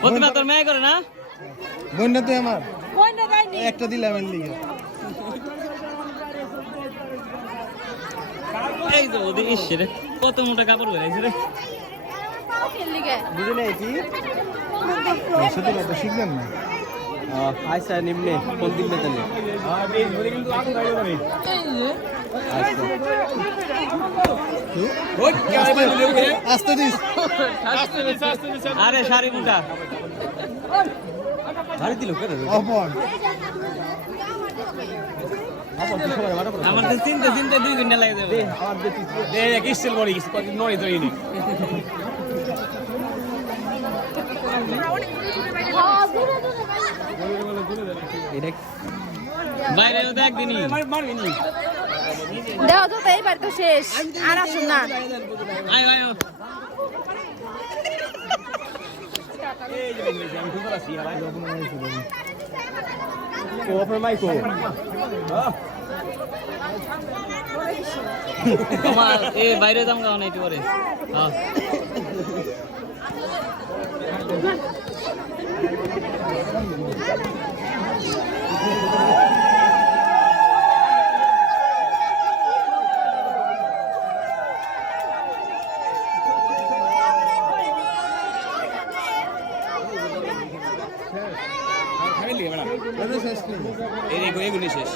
প্রতিমা তোর মেয়ে করে না? বন্যা তো আমার। একটা দিলাম এর লিগে। এই তো ওদের ইসে রে কত মোটা কাপড় বেড়াইছে রে। বুঝে নিয়েছি শুধু কথা শিখলেন না। আচ্ছা নিম্নে, কোন দিন বেতনে আরে শাড়ি মোটা ভারী দিল কেন? আমার তো চিনতে চিনতে দুই ঘণ্টা লাগে যাবে। আমার দেখ। দেওয়া তো এইবার তো শেষ। আর আসুন না। আয় আয়। তোমার এ বাইরে যাম গাও না একটু পরে। হ্যাঁ ফ্যামিলি বেড়া শেষ এই এগুলো শেষ।